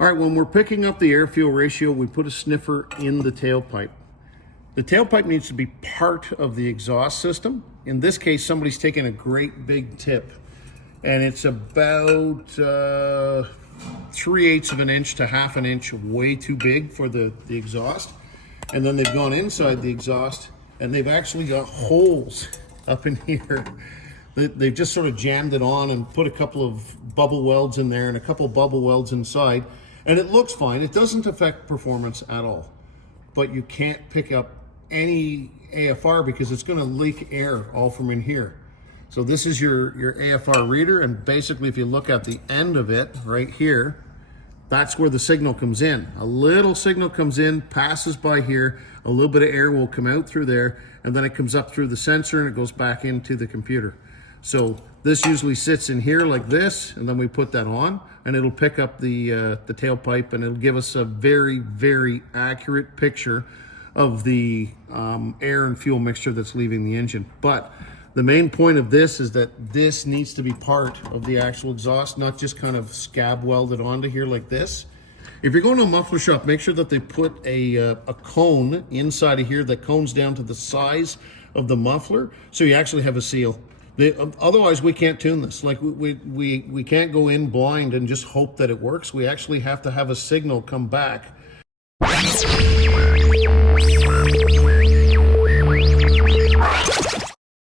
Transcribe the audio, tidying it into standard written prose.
All right, when we're picking up the air-fuel ratio, we put a sniffer in the tailpipe. The tailpipe needs to be part of the exhaust system. In this case, somebody's taken a great big tip, and it's about 3/8 of an inch to 1/2 an inch way too big for the exhaust. And then they've gone inside the exhaust, and they've actually got holes up in here. They've just sort of jammed it on and put a couple of bubble welds in there and a couple of bubble welds inside. And it looks fine. It doesn't affect performance at all. But you can't pick up any AFR because it's going to leak air all from in here. So this is your AFR reader, and basically if you look at the end of it right here, that's where the signal comes in. A little signal comes in, passes by here, a little bit of air will come out through there, and then it comes up through the sensor and it goes back into the computer. So this usually sits in here like this, and then we put that on, and it'll pick up the tailpipe, and it'll give us a very, very accurate picture of the air and fuel mixture that's leaving the engine. But the main point of this is that this needs to be part of the actual exhaust, not just kind of scab welded onto here like this. If you're going to a muffler shop, make sure that they put a cone inside of here that cones down to the size of the muffler, so you actually have a seal. Otherwise, we can't tune this. Like we can't go in blind and just hope that it works. We actually have to have a signal come back.